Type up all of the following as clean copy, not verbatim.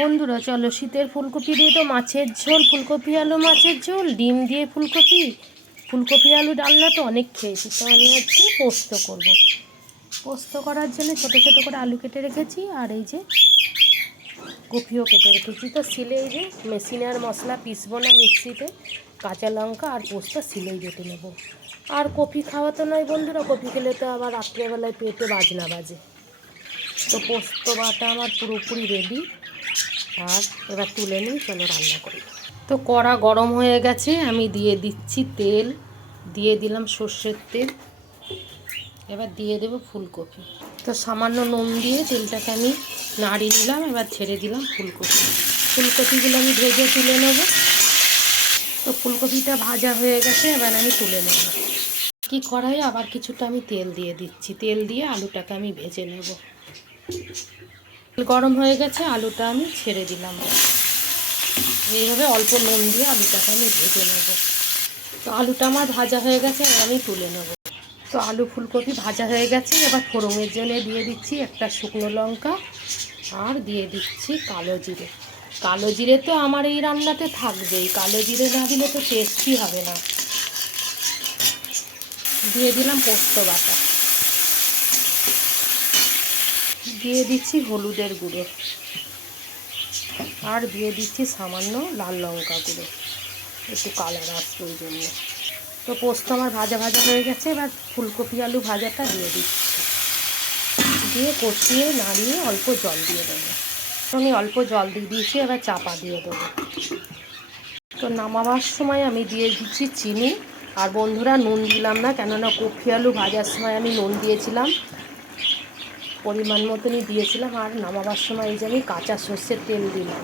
বন্ধুরা চলো, শীতের ফুলকপি দিয়ে তো মাছের ঝোল, ফুলকপি আলু মাছের ঝোল, ডিম দিয়ে ফুলকপি, ফুলকপি আলু ডালনা তো অনেক খেয়েছি। তো আমি আজকে পোস্ত করব। পোস্ত করার জন্য ছোটো ছোটো করে আলু কেটে রেখেছি, আর এই যে কপিও কেটে রেখেছি। তো সিলে এই যে মেশিনে আর মশলা পিসবো না, মিক্সিতে কাঁচা লঙ্কা আর পোস্ত সিলেই বেটে নেব। আর কপি খাওয়া তো নয় বন্ধুরা, কপি খেলে তো আবার রাত্রেবেলায় পেটে বাজনা বাজে। তো পোস্ত বাটা আমার পুরোপুরি রেডি। আর এবার তুলে নিই, চলো রান্না করি। তো কড়া গরম হয়ে গেছে, আমি দিয়ে দিচ্ছি তেল, দিয়ে দিলাম সর্ষের তেল। এবার দিয়ে দেবো ফুলকপি। তো সামান্য নুন দিয়ে তেলটাকে আমি নাড়িয়ে নিলাম। এবার ছেড়ে দিলাম ফুলকপি। ফুলকপিগুলো আমি ভেজে তুলে নেব। তো ফুলকপিটা ভাজা হয়ে গেছে, এবার আমি তুলে নেব। কি কড়াইয়ে আবার কিছুটা আমি তেল দিয়ে দিচ্ছি। তেল দিয়ে আলুটাকে আমি ভেজে নেব। গরম হয়ে গেছে, আলুটা আমি ছেড়ে দিলাম। এইভাবে অল্প নুন দিয়ে আলুটাকে আমি ভেজে নেব। তো আলুটা আমার ভাজা হয়ে গেছে, এবার আমি তুলে নেব। তো আলু ফুলকপি ভাজা হয়ে গেছে, এবার ফোড়নের জন্য দিয়ে দিচ্ছি একটা শুকনো লঙ্কা, আর দিয়ে দিচ্ছি কালো জিরে। কালো জিরে তো আমার এই রান্নাতে থাকবেই, কালো জিরে না দিলে তো টেস্টই হবে না। দিয়ে দিলাম পোস্ত বাটা, দিয়ে দিচ্ছি হলুদের গুঁড়ো, আর দিয়ে দিচ্ছি সামান্য লাল লঙ্কা গুঁড়ো, একটু কালার আসবে ওই জন্য। তো পোস্ত আমার ভাজা ভাজা হয়ে গেছে, এবার ফুলকপি আলু ভাজাটা দিয়ে দিচ্ছি, দিয়ে কষিয়ে নাড়িয়ে অল্প জল দিয়ে দেবো। তো আমি অল্প জল দিয়ে দিয়েছি, এবার চাপা দিয়ে দেবো। তো নামাবার সময় আমি দিয়ে দিচ্ছি চিনি। আর বন্ধুরা নুন দিলাম না, কেননা কপি আলু ভাজার সময় আমি নুন দিয়েছিলাম, পরিমাণ মতনই দিয়েছিলাম। আর নামাবার সময় এই যে আমি কাঁচা সর্ষের তেল দিলাম।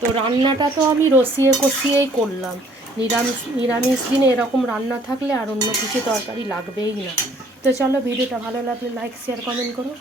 তো রান্নাটা তো আমি রসিয়ে কষিয়েই করলাম। নিরামিষ দিনে এরকম রান্না থাকলে আর অন্য কিছু তরকারি লাগবেই না। তো চলো, ভিডিওটা ভালো লাগলে লাইক শেয়ার কমেন্ট করো।